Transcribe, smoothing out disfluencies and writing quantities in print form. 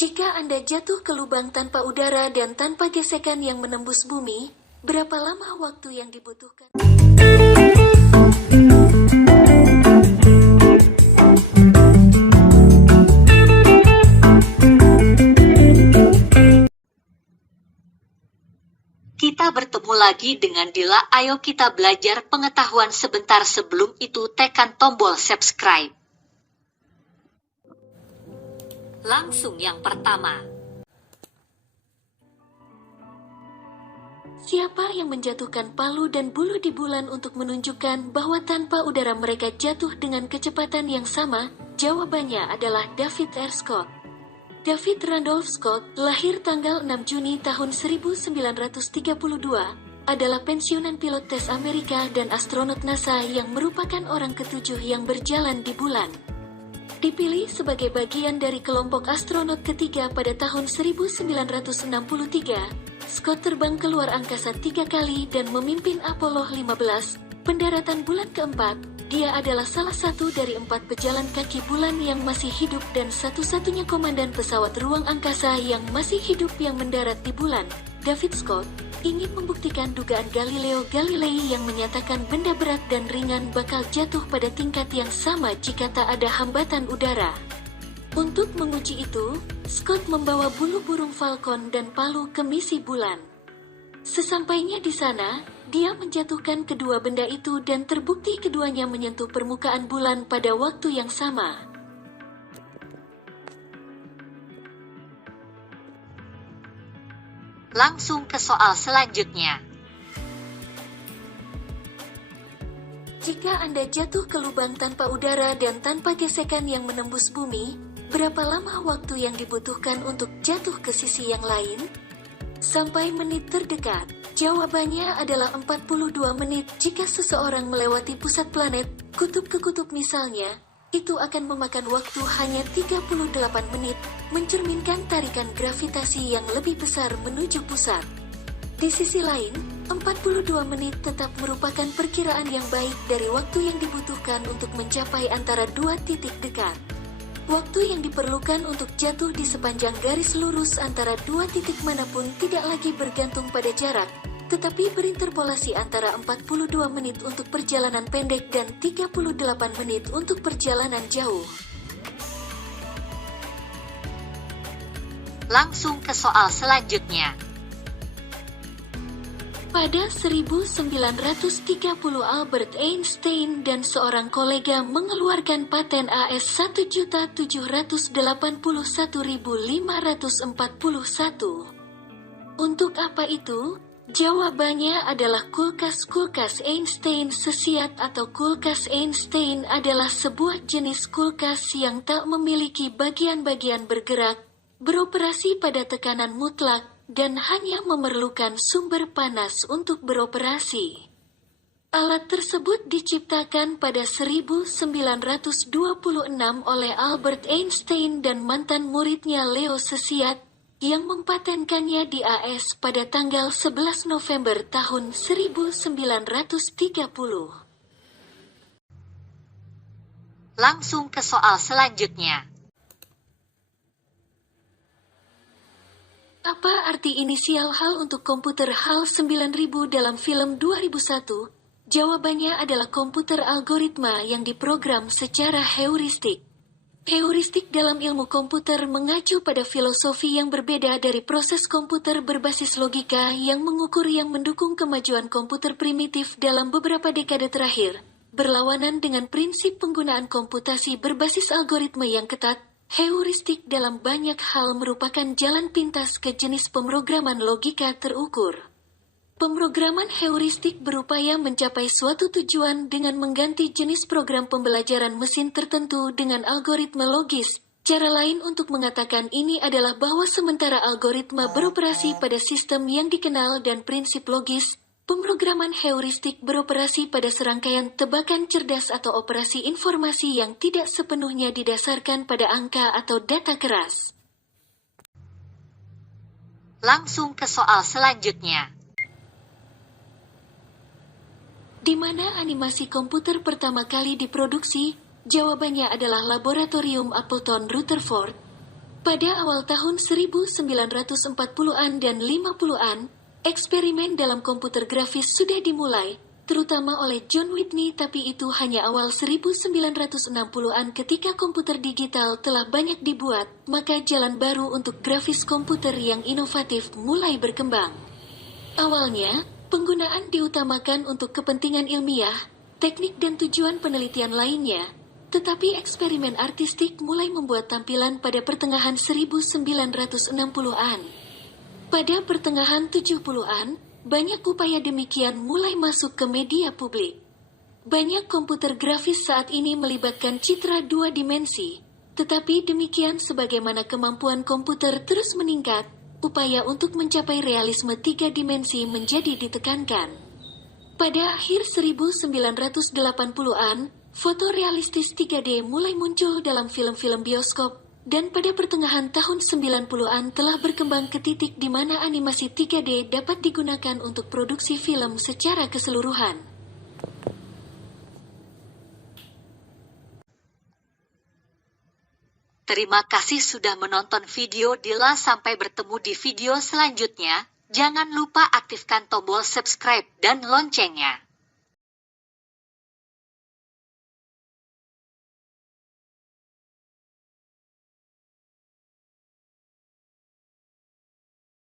Jika Anda jatuh ke lubang tanpa udara dan tanpa gesekan yang menembus bumi, berapa lama waktu yang dibutuhkan? Kita bertemu lagi dengan Dila. Ayo kita belajar pengetahuan sebentar. Sebelum itu tekan tombol subscribe. Langsung yang pertama. Siapa yang menjatuhkan palu dan bulu di bulan untuk menunjukkan bahwa tanpa udara mereka jatuh dengan kecepatan yang sama? Jawabannya adalah David R. Scott. David Randolph Scott, lahir tanggal 6 Juni tahun 1932, adalah pensiunan pilot tes Amerika dan astronot NASA yang merupakan orang ketujuh yang berjalan di bulan. Dipilih sebagai bagian dari kelompok astronot ketiga pada tahun 1963, Scott terbang keluar angkasa 3 kali dan memimpin Apollo 15, pendaratan bulan keempat. Dia adalah salah satu dari 4 pejalan kaki bulan yang masih hidup dan satu-satunya komandan pesawat ruang angkasa yang masih hidup yang mendarat di bulan. David Scott ingin membuktikan dugaan Galileo Galilei yang menyatakan benda berat dan ringan bakal jatuh pada tingkat yang sama jika tak ada hambatan udara. Untuk menguji itu, Scott membawa bulu burung falcon dan palu ke misi bulan. Sesampainya di sana, dia menjatuhkan kedua benda itu dan terbukti keduanya menyentuh permukaan bulan pada waktu yang sama. Langsung ke soal selanjutnya. Jika Anda jatuh ke lubang tanpa udara dan tanpa gesekan yang menembus bumi, berapa lama waktu yang dibutuhkan untuk jatuh ke sisi yang lain? Sampai menit terdekat. Jawabannya adalah 42 menit. Jika seseorang melewati pusat planet, kutub ke kutub misalnya, itu akan memakan waktu hanya 38 menit, mencerminkan tarikan gravitasi yang lebih besar menuju pusat. Di sisi lain, 42 menit tetap merupakan perkiraan yang baik dari waktu yang dibutuhkan untuk mencapai antara dua titik dekat. Waktu yang diperlukan untuk jatuh di sepanjang garis lurus antara dua titik manapun tidak lagi bergantung pada jarak, tetapi berinterpolasi antara 42 menit untuk perjalanan pendek dan 38 menit untuk perjalanan jauh. Langsung ke soal selanjutnya. Pada 1930 Albert Einstein dan seorang kolega mengeluarkan paten AS 1.781.541. Untuk apa itu? Jawabannya adalah kulkas Einstein. Sesiat atau kulkas Einstein adalah sebuah jenis kulkas yang tak memiliki bagian-bagian bergerak, beroperasi pada tekanan mutlak, dan hanya memerlukan sumber panas untuk beroperasi. Alat tersebut diciptakan pada 1926 oleh Albert Einstein dan mantan muridnya Leo Szilard, yang mempatenkannya di AS pada tanggal 11 November tahun 1930. Langsung ke soal selanjutnya. Apa arti inisial HAL untuk komputer HAL 9000 dalam film 2001? Jawabannya adalah komputer algoritma yang diprogram secara heuristik. Heuristik dalam ilmu komputer mengacu pada filosofi yang berbeda dari proses komputer berbasis logika yang mengukur yang mendukung kemajuan komputer primitif dalam beberapa dekade terakhir. Berlawanan dengan prinsip penggunaan komputasi berbasis algoritma yang ketat, heuristik dalam banyak hal merupakan jalan pintas ke jenis pemrograman logika terukur. Pemrograman heuristik berupaya mencapai suatu tujuan dengan mengganti jenis program pembelajaran mesin tertentu dengan algoritma logis. Cara lain untuk mengatakan ini adalah bahwa sementara algoritma beroperasi pada sistem yang dikenal dan prinsip logis, pemrograman heuristik beroperasi pada serangkaian tebakan cerdas atau operasi informasi yang tidak sepenuhnya didasarkan pada angka atau data keras. Langsung ke soal selanjutnya. Di mana animasi komputer pertama kali diproduksi? Jawabannya adalah Laboratorium Appleton Rutherford. Pada awal tahun 1940-an dan 50-an, eksperimen dalam komputer grafis sudah dimulai, terutama oleh John Whitney, tapi itu hanya awal 1960-an ketika komputer digital telah banyak dibuat, maka jalan baru untuk grafis komputer yang inovatif mulai berkembang. Awalnya, penggunaan diutamakan untuk kepentingan ilmiah, teknik dan tujuan penelitian lainnya, tetapi eksperimen artistik mulai membuat tampilan pada pertengahan 1960-an. Pada pertengahan 70-an, banyak upaya demikian mulai masuk ke media publik. Banyak komputer grafis saat ini melibatkan citra dua dimensi, tetapi demikian sebagaimana kemampuan komputer terus meningkat, upaya untuk mencapai realisme tiga dimensi menjadi ditekankan. Pada akhir 1980-an, foto realistis 3D mulai muncul dalam film-film bioskop, dan pada pertengahan tahun 90-an telah berkembang ke titik di mana animasi 3D dapat digunakan untuk produksi film secara keseluruhan. Terima kasih sudah menonton video Dila. Sampai bertemu di video selanjutnya. Jangan lupa aktifkan tombol subscribe dan loncengnya.